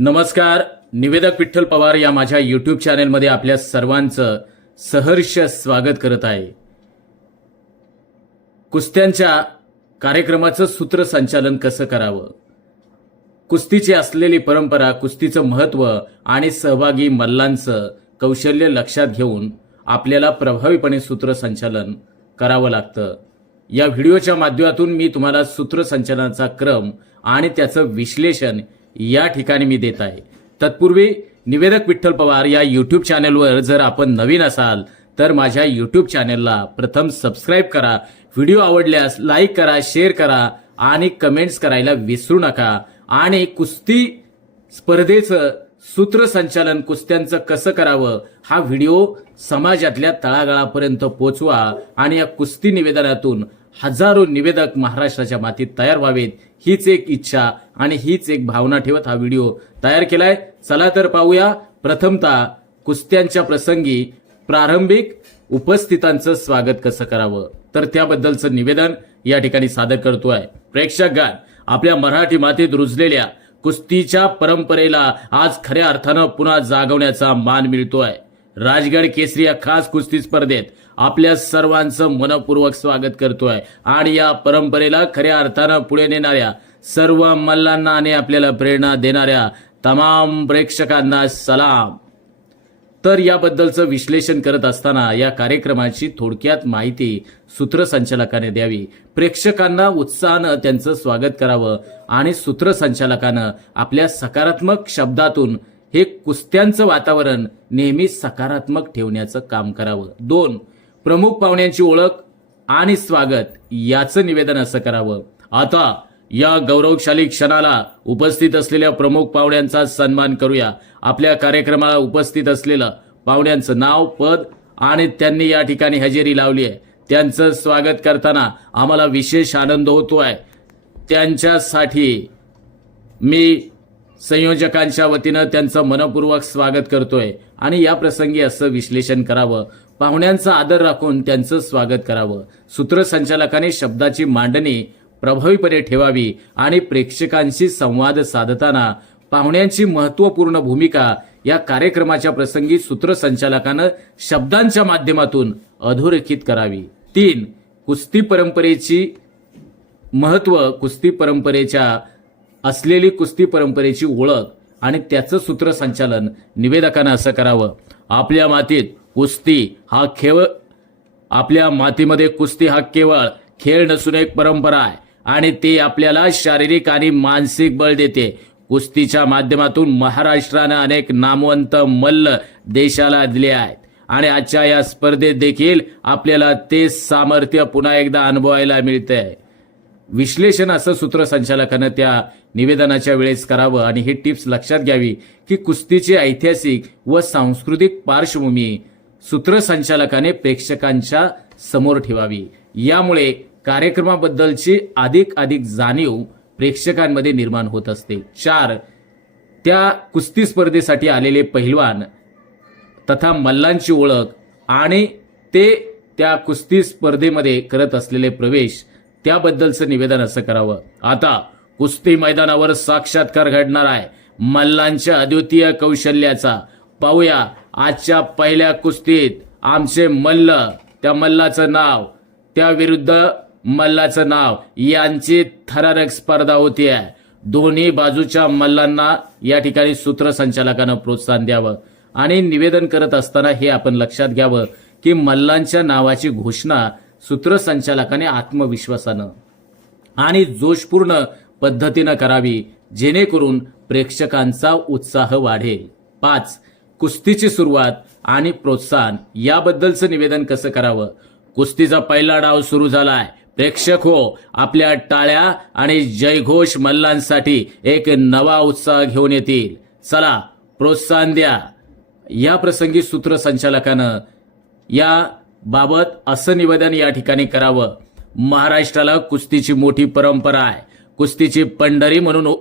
नमस्कार. निवेदक विठ्ठल पवार या माझ्या यूट्यूब चॅनेलमध्ये आपल्या सर्वांचं सहर्ष स्वागत करत आहे. कुस्त्यांच्या कार्यक्रमाचं सूत्रसंचालन कसं करावं, कुस्तीची असलेली परंपरा, कुस्तीचं महत्त्व आणि सहभागी मल्लांचं कौशल्य लक्षात घेऊन आपल्याला प्रभावीपणे सूत्रसंचालन करावं लागतं. या व्हिडिओच्या माध्यमातून मी तुम्हाला सूत्रसंचालनाचा क्रम आणि त्याचं विश्लेषण या ठिकाणी मी देत आहे. तत्पूर्वी निवेदक विठ्ठल पवार या यूट्यूब चॅनेलवर जर आपण नवीन असाल तर माझ्या यूट्यूब चॅनेलला प्रथम सबस्क्राईब करा. व्हिडिओ आवडल्यास लाईक करा, शेअर करा आणि कमेंट्स करायला विसरू नका. आणि कुस्ती स्पर्धेचं सूत्रसंचालन कुस्त्यांचं कसं करावं हा व्हिडिओ समाजातल्या तळागाळापर्यंत पोहोचवा आणि या कुस्ती निवेदनातून हजारो निवेदक महाराष्ट्राच्या मातीत तयार व्हावेत, हीच एक इच्छा आणि हीच एक भावना ठेवत हा व्हिडिओ तयार केलाय. चला तर पाहूया. प्रथमतः कुस्त्यांच्या प्रसंगी प्रारंभिक उपस्थितांचं स्वागत कसं करावं तर त्याबद्दलचं निवेदन या ठिकाणी सादर करतोय. प्रेक्षकगण, आपल्या मराठी मातीत रुजलेल्या कुस्तीच्या परंपरेला आज खऱ्या अर्थानं पुन्हा जागवण्याचा मान मिळतोय. राजगड केसरी या खास कुस्ती स्पर्धेत आपल्या सर्वांचं मनपूर्वक स्वागत करतोय आणि या परंपरेला खऱ्या अर्थानं पुढे नेणाऱ्या सर्व मल्लांना आणि आपल्याला प्रेरणा देणाऱ्या तमाम प्रेक्षकांना सलाम. तर याबद्दलचं विश्लेषण करत असताना या कार्यक्रमाची थोडक्यात माहिती सूत्रसंचालकाने द्यावी. प्रेक्षकांना उत्साहानं त्यांचं स्वागत करावं आणि सूत्रसंचालकानं आपल्या सकारात्मक शब्दातून हे कुस्त्यांचं वातावरण नेहमी सकारात्मक ठेवण्याचं काम करावं. 2. प्रमुख पाहुण्यांची ओळख आणि स्वागत याचं निवेदन असं करावं. आता या गौरवशाली क्षणाला उपस्थित असलेल्या प्रमुख पाहुण्यांचा सन्मान करूया. आपल्या कार्यक्रमाला उपस्थित असलेलं पाहुण्यांचं नाव, पद आणि त्यांनी या ठिकाणी हजेरी लावली आहे त्यांचं स्वागत करताना आम्हाला विशेष आनंद होतोय. त्यांच्यासाठी मी संयोजकांच्या वतीनं त्यांचं मनपूर्वक स्वागत करतोय. आणि या प्रसंगी असं विश्लेषण करावं. पाहुण्यांचा आदर राखून त्यांचं स्वागत करावं. सूत्रसंचालकाने शब्दाची मांडणी प्रभावीपणे ठेवावी आणि प्रेक्षकांशी संवाद साधताना पाहुण्यांची महत्त्वपूर्ण भूमिका या कार्यक्रमाच्या प्रसंगी सूत्रसंचालकानं शब्दांच्या माध्यमातून अधोरेखित करावी. 3. कुस्ती परंपरेची महत्त्व, कुस्ती परंपरेच्या असलेली कुस्ती परंपरेची ओळख आणि त्याचं सूत्रसंचालन निवेदकानं असं करावं. आपल्या मातीत कुस्ती हा आपल्या मातीमध्ये कुस्ती हा केवळ खेळ नसून एक परंपरा आहे आणि ते आपल्याला शारीरिक आणि मानसिक बळ देते. कुस्तीच्या माध्यमातून महाराष्ट्रानं अनेक नामवंत मल्ल देशाला दिले आहेत आणि आजच्या या स्पर्धेत देखील आपल्याला ते सामर्थ्य पुन्हा एकदा अनुभवायला मिळते. विश्लेषण असं सूत्रसंचालकानं त्या निवेदनाच्या वेळेस करावं आणि ही टिप्स लक्षात घ्यावी की कुस्तीची ऐतिहासिक व सांस्कृतिक पार्श्वभूमी सूत्रसंचालकाने प्रेक्षकांच्या समोर ठेवावी. यामुळे कार्यक्रमाबद्दलची अधिक जाणीव प्रेक्षकांमध्ये निर्माण होत असते. 4. त्या कुस्ती स्पर्धेसाठी आलेले पहिलवान तथा मल्लांची ओळख आणि ते त्या कुस्ती स्पर्धेमध्ये करत असलेले प्रवेश त्याबद्दलचं निवेदन असं करावं. आता कुस्ती मैदानावर साक्षात्कार घडणार आहे मल्लांच्या अद्वितीय कौशल्याचा. पाहूया आजच्या पहिल्या कुस्तीत आमचे मल्ल, त्या मल्लाचं नाव, त्या विरुद्ध मल्लाचं नाव यांची थरारक स्पर्धा होती आहे. दोन्ही बाजूच्या मल्लांना या ठिकाणी सूत्रसंचालकानं प्रोत्साहन द्यावं आणि निवेदन करत असताना हे आपण लक्षात घ्यावं की मल्लांच्या नावाची घोषणा सूत्रसंचालकाने आत्मविश्वासानं आणि जोशपूर्ण पद्धतीनं करावी जेणेकरून प्रेक्षकांचा उत्साह वाढेल. 5. कुस्तीची सुरुवात आणि प्रोत्साहन याबद्दलचं निवेदन कसं करावं. कुस्तीचा पहिला डाव सुरू झालाय. प्रेक्षक हो, आपल्या टाळ्या आणि जयघोष मल्लांसाठी एक नवा उत्साह घेऊन येतील. चला प्रोत्साहन द्या. या प्रसंगी सूत्रसंचालकानं या बाबत असं निवेदन या ठिकाणी करावं. महाराष्ट्राला कुस्तीची मोठी परंपरा आहे. कुस्तीची पंढरी म्हणून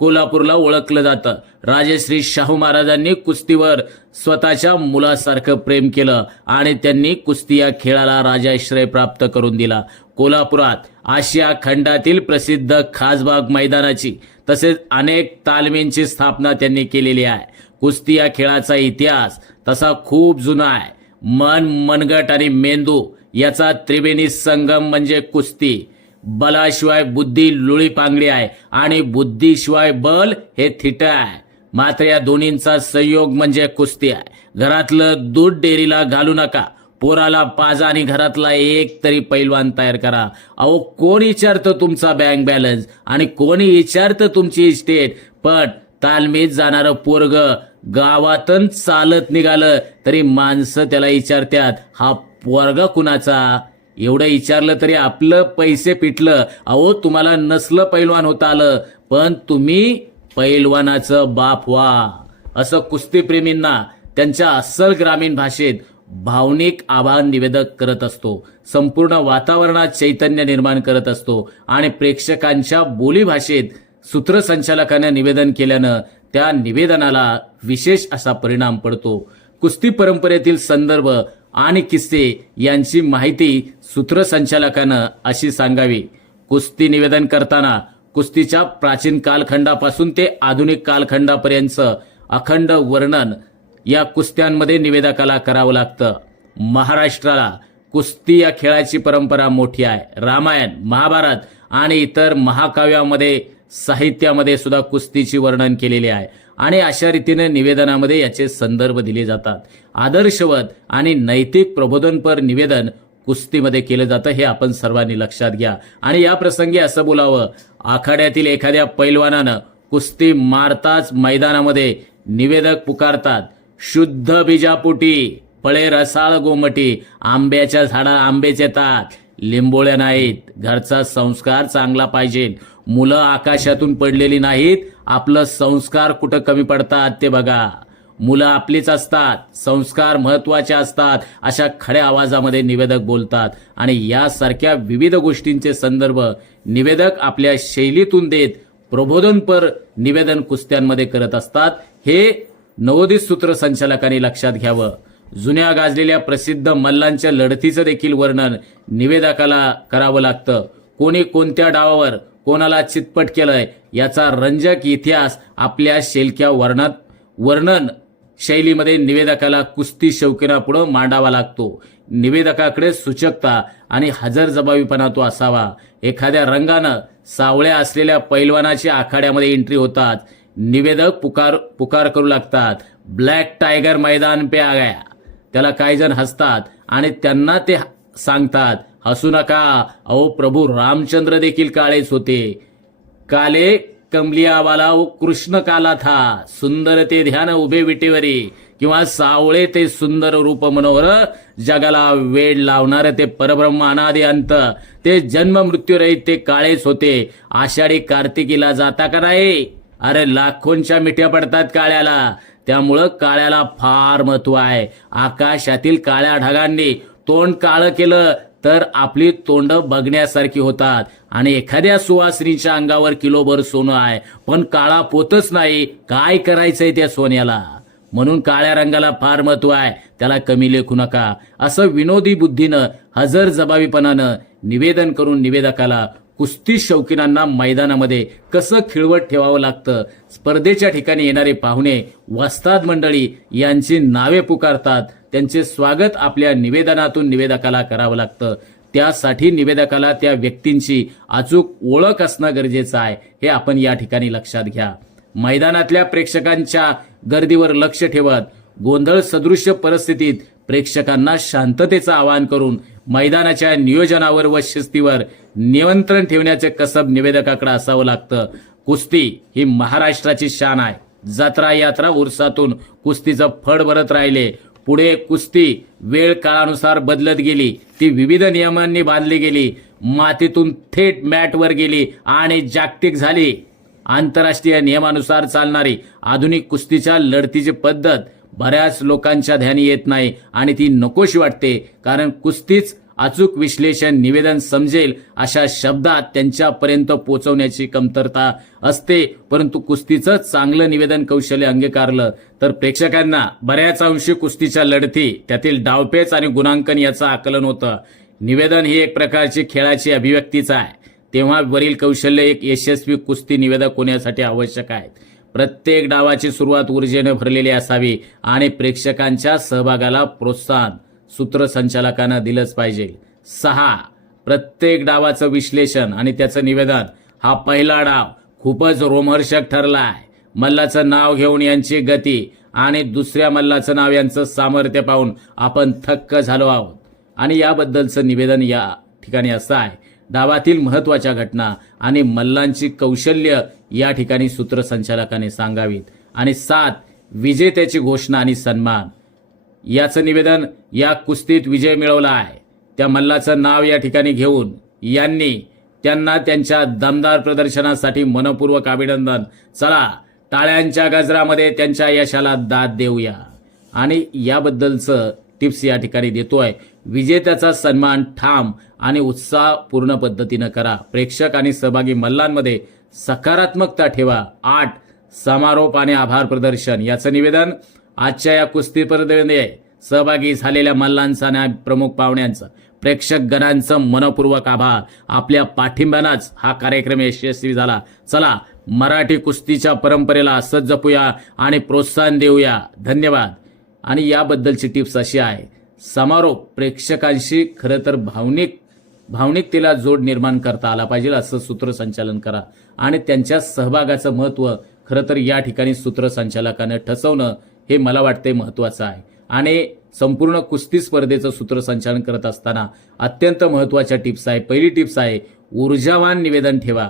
कोल्हापूरला ओळखलं जातं. राजश्री शाहू महाराजांनी कुस्तीवर स्वतःच्या मुलासारखं प्रेम केलं आणि त्यांनी कुस्ती या खेळाला राजाश्रय प्राप्त करून दिला. कोल्हापुरात आशिया खंडातील प्रसिद्ध खासबाग मैदानाची तसेच अनेक तालमींची स्थापना त्यांनी केलेली आहे. कुस्ती या खेळाचा इतिहास तसा खूप जुना आहे. मन, मनगट आणि मेंदू याचा त्रिवेणी संगम म्हणजे कुस्ती. बलाशिवाय बुद्धी लुळी पांगडी आहे आणि बुद्धीशिवाय बल हे थिट आहे. मात्र या दोन्हींचा संयोग म्हणजे कुस्ती आहे. घरातलं दूध डेअरीला घालू नका, पोराला पाजा आणि घरातला एक तरी पैलवान तयार करा. अहो, कोण विचारतं तुमचा बँक बॅलन्स आणि कोणी विचारतं तुमची इस्टेट, पण तालमीत जाणारं पोरग गावातून चालत निघालं तरी माणसं त्याला विचारतात, हा पोरगा कुणाचा? एवढं विचारलं तरी आपलं पैसे पिटलं. अहो, तुम्हाला नसलं पैलवान होता आलं, पण तुम्ही पैलवानाचं बाप व्हा, असं कुस्तीप्रेमींना त्यांच्या अस्सल ग्रामीण भाषेत भावनिक आवाहन निवेदक करत असतो. संपूर्ण वातावरणात चैतन्य निर्माण करत असतो आणि प्रेक्षकांच्या बोलीभाषेत सूत्रसंचालकानं निवेदन केल्यानं त्या निवेदनाला विशेष असा परिणाम पडतो. कुस्ती परंपरेतील संदर्भ आणि किस्से यांची माहिती सूत्रसंचालकानं अशी सांगावी. कुस्ती निवेदन करताना कुस्तीच्या प्राचीन कालखंडापासून ते आधुनिक कालखंडापर्यंत अखंड वर्णन या कुस्त्यांमध्ये निवेदकाला करावं लागतं. महाराष्ट्राला कुस्ती या खेळाची परंपरा मोठी आहे. रामायण, महाभारत आणि इतर महाकाव्यामध्ये साहित्यामध्ये सुद्धा कुस्तीची वर्णन केलेले आहे आणि अशा रीतीने निवेदनामध्ये याचे संदर्भ दिले जातात. आदर्शवत आणि नैतिक प्रबोधनपर निवेदन कुस्तीमध्ये केलं जातं, हे आपण सर्वांनी लक्षात घ्या. आणि या प्रसंगी असं बोलावं, आखाड्यातील एखाद्या पैलवानानं कुस्ती मारताच मैदानामध्ये निवेदक पुकारतात, शुद्ध बीजापुटी, फळे रसाळ गोमटी, आंब्याच्या झाडा आंबेच येतात, लिंबोळ्या नाहीत. घरचा संस्कार चांगला पाहिजे. मुलं आकाशातून पडलेली नाहीत. आपलं संस्कार कुठं कमी पडतात ते बघा. मुलं आपलीच असतात, संस्कार महत्वाचे असतात, अशा खड्या आवाजामध्ये निवेदक बोलतात आणि यासारख्या विविध गोष्टींचे संदर्भ निवेदक आपल्या शैलीतून देत प्रबोधनपर निवेदन कुस्त्यांमध्ये करत असतात. हे नवोदित सूत्रसंचालकांनी लक्षात घ्यावं. जुन्या गाजलेल्या प्रसिद्ध मल्लांच्या लढतीचं देखील वर्णन निवेदकाला करावं लागतं. कोणी कोणत्या डावावर कोणाला चितपट केलंय याचा रंजक इतिहास आपल्या शेलक्या वर्णन शैलीमध्ये निवेदकाला कुस्ती शौकीनापुढे मांडावा लागतो. निवेदकाकडे सूचकता आणि हजरजबाबीपणा तो असावा. एखाद्या रंगानं सावळ्या असलेल्या पैलवानाची आखाड्यामध्ये एंट्री होतात. निवेदक पुकार करू लागतात, ब्लॅक टायगर मैदान पे आ गया. त्याला काही जण हसतात आणि त्यांना ते सांगतात, हसू नका, अहो प्रभू रामचंद्र देखील काळेच होते. काले कमलियावाला वो कृष्ण काला था, सुंदर ते ध्यान उभे विटेवरी, किंवा सावळे ते सुंदर रूप मनोहर, जगाला वेड लावणार ते परब्रह्म अनादि अंत, ते जन्म मृत्यू रहित ते काळेच होते. आषाढी कार्तिकीला जाता का नाही? अरे लाखोंच्या मिठ्या पडतात काळ्याला. त्यामुळं काळ्याला फार महत्व आहे. आकाशातील काळ्या ढगांनी तोंड काळं केलं तर आपली तोंड बघण्यासारखी होतात आणि एखाद्या सुवासिनीच्या अंगावर किलोभर सोनं आहे पण काळा पोतच नाही. काय करायचंय त्या सोन्याला? म्हणून काळ्या रंगाला फार महत्व आहे, त्याला कमी लेखू नका. असं विनोदी बुद्धीनं हजरजबाबीपणानं निवेदन करून निवेदकाला कुस्ती शौकीनांना मैदानामध्ये कसं खिळवत ठेवावं लागतं. स्पर्धेच्या ठिकाणी येणारे पाहुणे, वस्ताद मंडळी यांची नावे पुकारतात. त्यांचे स्वागत आपल्या निवेदनातून निवेदकाला करावं लागतं. त्यासाठी निवेदकाला त्या व्यक्तींची अचूक ओळख असणं गरजेचं आहे, हे आपण या ठिकाणी लक्षात घ्या. मैदानातल्या प्रेक्षकांच्या गर्दीवर लक्ष ठेवत गोंधळ सदृश्य परिस्थितीत प्रेक्षकांना शांततेचं आवाहन करून मैदानाच्या नियोजनावर व शिस्तीवर नियंत्रण ठेवण्याचे कसब निवेदकाकडे असावं लागतं. कुस्ती ही महाराष्ट्राची शान आहे. जत्रा यात्रा उरसातून कुस्तीचं फड भरत राहिले. पुढे कुस्ती वेळ काळानुसार बदलत गेली. ती विविध नियमांनी बांधली गेली. मातीतून थेट मॅटवर गेली आणि जागतिक झाली. आंतरराष्ट्रीय नियमानुसार चालणारी आधुनिक कुस्तीच्या लढतीची पद्धत बऱ्याच लोकांच्या ध्यानी येत नाही आणि ती नकोशी वाटते. कारण कुस्तीच अचूक विश्लेषण, निवेदन समजेल अशा शब्दात त्यांच्यापर्यंत पोहोचवण्याची कमतरता असते. परंतु कुस्तीचं चांगलं निवेदन कौशल्य अंगीकारलं तर प्रेक्षकांना बऱ्याच अंशी कुस्तीच्या लढती, त्यातील डावपेच आणि गुणांकन याचं आकलन होतं. निवेदन ही एक प्रकारची खेळाची अभिव्यक्तीच आहे, तेव्हा वरील कौशल्य एक यशस्वी कुस्ती निवेदक होण्यासाठी आवश्यक आहेत. प्रत्येक डावाची सुरुवात ऊर्जेने भरलेली असावी आणि प्रेक्षकांच्या सहभागाला प्रोत्साहन सूत्रसंचालकानं दिलंच पाहिजे. 6. प्रत्येक डावाचं विश्लेषण आणि त्याचं निवेदन. हा पहिला डाव खूपच रोमहर्षक ठरला आहे. मल्लाचं नाव घेऊन यांची गती आणि दुसऱ्या मल्लाचं नाव यांचं सामर्थ्य पाहून आपण थक्क झालो आहोत. आणि याबद्दलचं निवेदन या ठिकाणी असं आहे: डावातील महत्त्वाच्या घटना आणि मल्लांची कौशल्य या ठिकाणी सूत्रसंचालकाने सांगावीत. आणि 7. विजेत्याची घोषणा आणि सन्मान. याचं निवेदन. या कुस्तीत विजय मिळवला आहे त्या मल्लाचं नाव या ठिकाणी घेऊन त्यांना त्यांच्या दमदार प्रदर्शनासाठी मनपूर्वक अभिनंदन. चला टाळ्यांच्या गजरामध्ये त्यांच्या यशाला दाद देऊया. आणि याबद्दलचं टिप्स या ठिकाणी देतोय: विजेत्याचा सन्मान ठाम आणि उत्साहपूर्ण पद्धतीनं करा. प्रेक्षक आणि सहभागी मल्लांमध्ये सकारात्मकता ठेवा. 8. समारोप आणि आभार प्रदर्शन. याचं निवेदन. आजच्या या कुस्ती स्पर्धेमध्ये सहभागी झालेल्या मल्लांचा आणि प्रमुख पाहुण्यांचं, प्रेक्षक गणांचं मनपूर्वक आभार. आपल्या पाठिंब्यानंच हा कार्यक्रम यशस्वी झाला. चला मराठी कुस्तीच्या परंपरेला असंच जपूया आणि प्रोत्साहन देऊया. धन्यवाद. आणि याबद्दलची टिप्स अशी आहे: समारोप प्रेक्षकांशी खरं तर भावनिकतेला जोड निर्माण करता आला पाहिजे असं सूत्रसंचालन करा. आणि त्यांच्या सहभागाचं महत्त्व खरं तर या ठिकाणी सूत्रसंचालकानं ठसवणं हे मला वाटते महत्त्वाचं आहे. आणि संपूर्ण कुस्ती स्पर्धेचं सूत्रसंचालन करत असताना अत्यंत महत्त्वाच्या टिप्स आहे. पहिली टिप्स आहे: ऊर्जावान निवेदन ठेवा.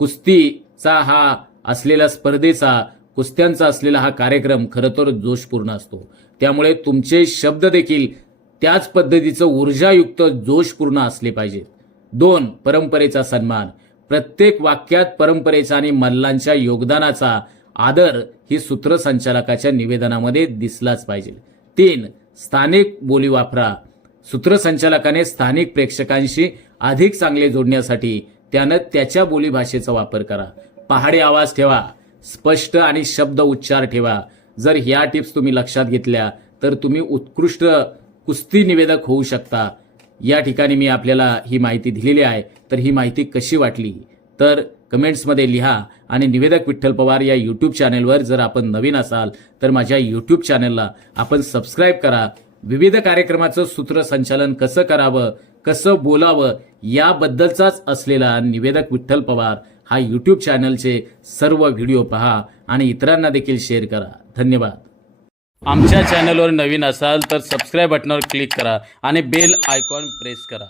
कुस्तीचा हा असलेला स्पर्धेचा कुस्त्यांचा असलेला हा कार्यक्रम खरं तर जोशपूर्ण असतो. त्यामुळे तुमचे शब्द देखील त्याच पद्धतीचं ऊर्जायुक्त जोशपूर्ण असले पाहिजेत. 2. परंपरेचा सन्मान. प्रत्येक वाक्यात परंपरेचा आणि मल्लांच्या योगदानाचा आदर ही सूत्रसंचालकाच्या निवेदनामध्ये दिसलाच पाहिजे. 3. स्थानिक बोली वापरा. सूत्रसंचालकाने स्थानिक प्रेक्षकांशी अधिक चांगले जोडण्यासाठी त्यानं त्याच्या बोलीभाषेचा वापर करा. पहाडी आवाज ठेवा. स्पष्ट आणि शब्द उच्चार ठेवा. जर ह्या टिप्स तुम्ही लक्षात घेतल्या तर तुम्ही उत्कृष्ट कुस्ती निवेदक होऊ शकता. या ठिकाणी मी आपल्याला ही माहिती दिलेली आहे. तर ही माहिती कशी वाटली तर कमेंट्समध्ये लिहा. आणि निवेदक विठ्ठल पवार या यूट्यूब चॅनेलवर जर आपण नवीन असाल तर माझ्या यूट्यूब चॅनेलला आपण सबस्क्राईब करा. विविध कार्यक्रमाचं सूत्रसंचालन कसं करावं, कसं बोलावं याबद्दलचाच असलेला निवेदक विठ्ठल पवार हा यूट्यूब चॅनलचे सर्व व्हिडिओ पहा आणि इतरांना देखील शेअर करा. धन्यवाद. आमच्या चॅनलवर नवीन असाल तर सबस्क्राईब बटनावर क्लिक करा आणि बेल आयकॉन प्रेस करा.